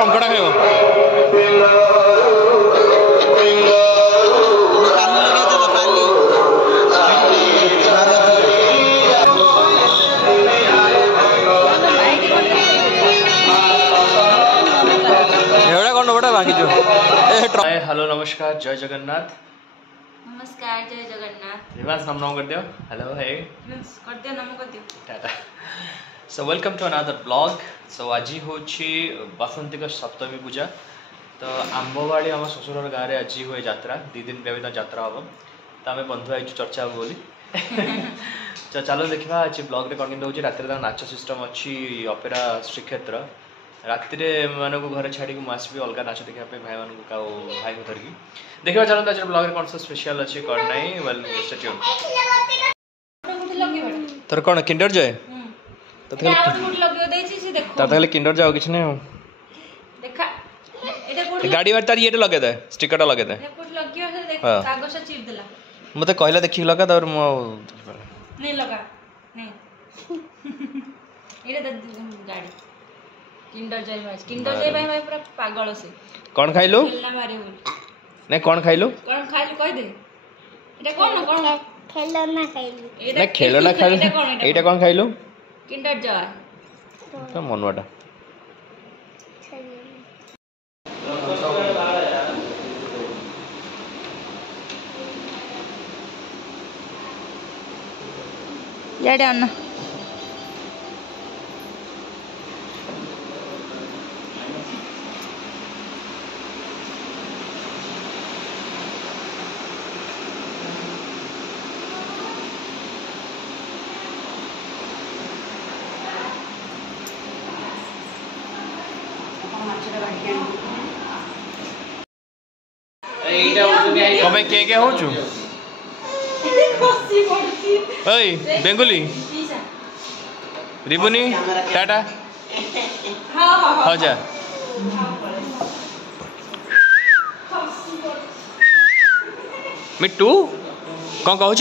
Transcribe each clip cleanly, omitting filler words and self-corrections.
कंकड़ा खाइब हेलो नमस्कार जय जगन्नाथ। नमस्कार जय जगन्नाथ। रिवाज नाम कर दियो। हेलो हे कर दियो नाम कर दियो टाटा। So welcome to another blog. So आज होची बसंती का सप्तमी पूजा। तो आंबवाड़ी आम ससुर गाँव में आज हुए यात्रा 2 दिन व्यवहित यात्रा हम तो आम बंधु आई चर्चा हम बोली तो चलो देखा आज ब्लॉग रे कौन हो रात नाच सिस्टम अच्छी अपेरा श्रीक्षेत्र राति मानक घर छाड़ी मुझे अलग नाच देखा भाई मान भाई को धरिकी देखा चलते आज ब्लॉग रे कौन सा स्पेशल अच्छी कौन ना वेल स्टे ट्यून। तोर कौन किंडर जय तो किंडर जाओ किसी नहीं गाड़ी बार तार ये लगे दे स्टिकर लगे दे मत कहला देखिक लगा तो नहीं लगा नहीं ये गाड़ी किंडर जय भाई पूरा पागल से कौन खाइलु नहीं कौन खाइलु कह दे एटा कौन खिलौना खाइलु नहीं खिलौना खाइलु एटा कौन खाइलु किंडर जय तो मनवाटा याडे अन्ना कमे के हो छु ओए बेंगुली रिबुनी टाटा हाँ जा मिट्टू कौन कहू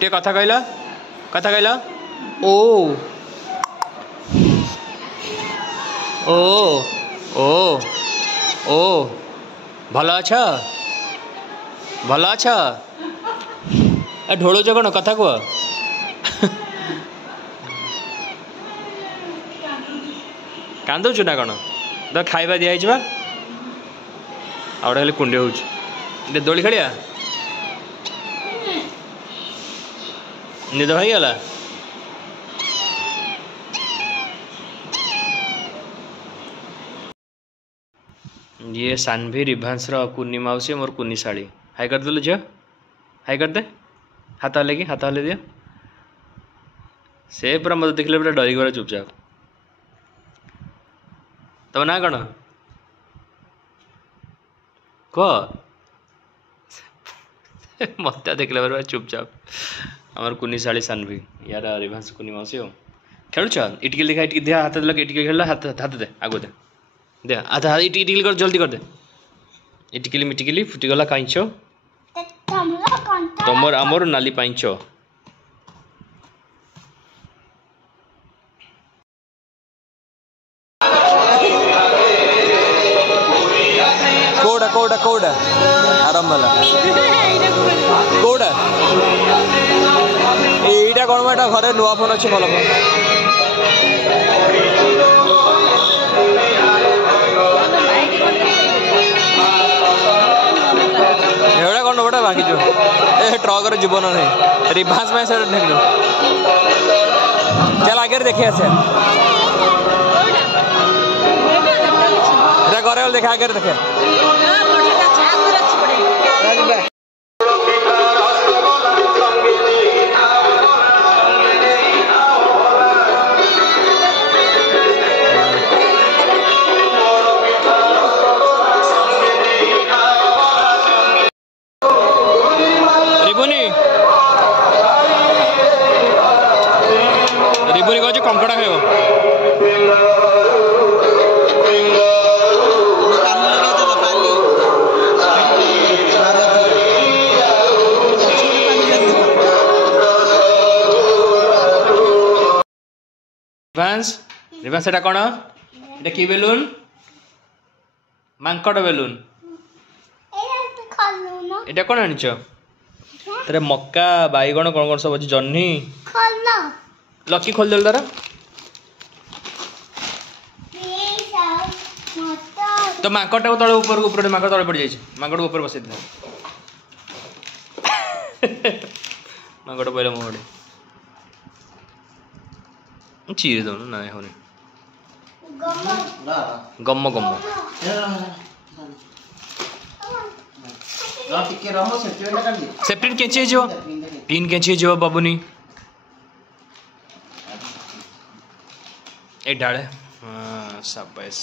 टे कथा कहला ओ ओ ओ ओ भल अच्छा ढोलुच कौन कथा कह कांदुचु ना कौन तो खाइबा दिखाई आउट हेल्ले कुंडे हो दोली खेलिया निद भाई गला ये सानभी रिभांस कुनी मौसी मोर कुनी शाड़ी हाई कर देलु झील हाई कर दे हाथ हल्ले कि हाथ हल्ले दिया से पूरा मत देखले पूरा डरी गला चुपचाप तब ना कौन कह मत देखले पूरा चुपचाप आमर कुनी शाड़ी सानभी यार रिभांस कुनी मौसी हो खेलुच इटिकल देखा इटिक दिया हाथ देख इटिकल खेल हाथ हाथ दे आगो दे दे हाथ हाथ इटिकल कर जल्दी कर दे इटिकली मिटिकली फुटीगला काइंच तमर आमर नाली पाइंच कोड़ा कोड़ा कोड़ा आराम वाला कोड़ा एटा कौन एटा घरे नुआ फोन अच्छे भल फोन एटा कौन बड़ा भागी जो ए ट्रक जीवन नहीं रिभांस में से ढेकलु चल आगे देखे आसे घरे देखा आगे देखे रिबुनी कह कंकड़ा खाइब रिभांस रिभांस एटा कौन एटा की बेलून ମାଙ୍କଡ଼ ବେଲୁନ ଏଇଟା କ'ଣ ଆଣିଛ ତାରେ ମକା ବାଇଗଣ କ'ଣ କ'ଣ ସବୁ ଅଛି ଜହ୍ନି ଲକି ଖୋଲିଦେଲୁ ତାର ତ ମାଙ୍କଡ଼ଟାକୁ ତଳେ ଉପରକୁ ଉପରେ ମାଙ୍କଡ଼ ତଳେ ପଡ଼ିଯାଇଛି ମାଙ୍କଡ଼କୁ ଉପରେ ବସେଇ ଦିଅ ମାଙ୍କଡ଼ ପଇଲା ମୋ ଗୋଟେ ଚିରି ଦେଉନୁ ନାଇଁ ହଉନି ଗମ ଗମ ସେଫ୍ଟି କେଞ୍ଚି ହେଇଯିବ ପିନ୍ କେଞ୍ଚି ହେଇଯିବ ବାବୁନି ଏ ଡାଳେ ସାବାସ୍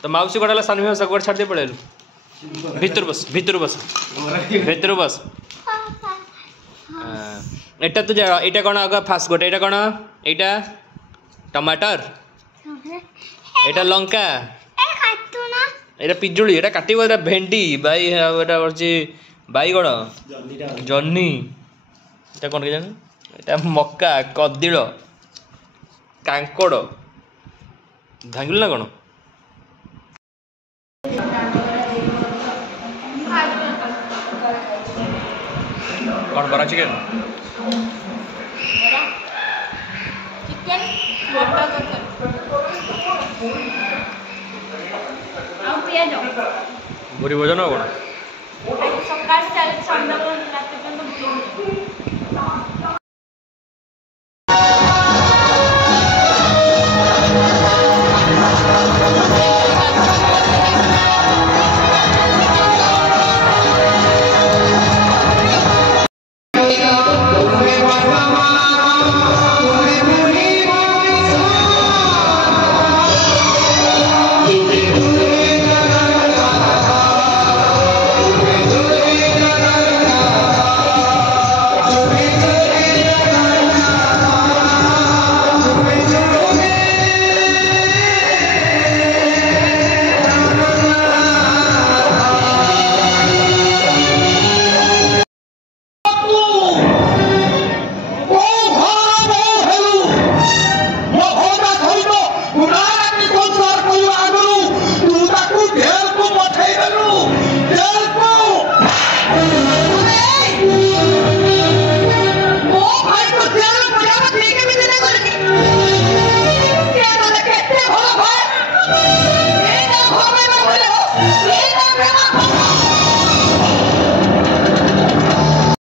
ତ ମାଉସୀ କୁଆଡ଼େ ହେଲା ସାନ ମାଉସୀ କୁଆଡ଼େ ଛାଡ଼ି ଦେଇ ପଳେଇଲୁ ଭିତରୁ ବସ ଭିତରୁ ବସ ଭିତରୁ ବସ এটা তো এটা কোন আগে ফার্স্ট গোটে এটা কোন এইটা টমাটর এটা লঙ্কা এটা পিজুলি এটা কাটিব এটা ভেন্ডি বাই এটা হচ্ছে বাইগণ জহ্নি এটা কোন জানি এটা মক্কা কদিল কাঙ্কড় ভাঙিল না কোন কোন বড় চিকেন चिकन मटर तरकारी ଆଉ ପିଆଜ ବୁରି ଭୋଜନ କ'ଣ ସକାଳ 4 ସନ୍ଧ୍ୟା ରାତି ପର୍ଯ୍ୟନ୍ତ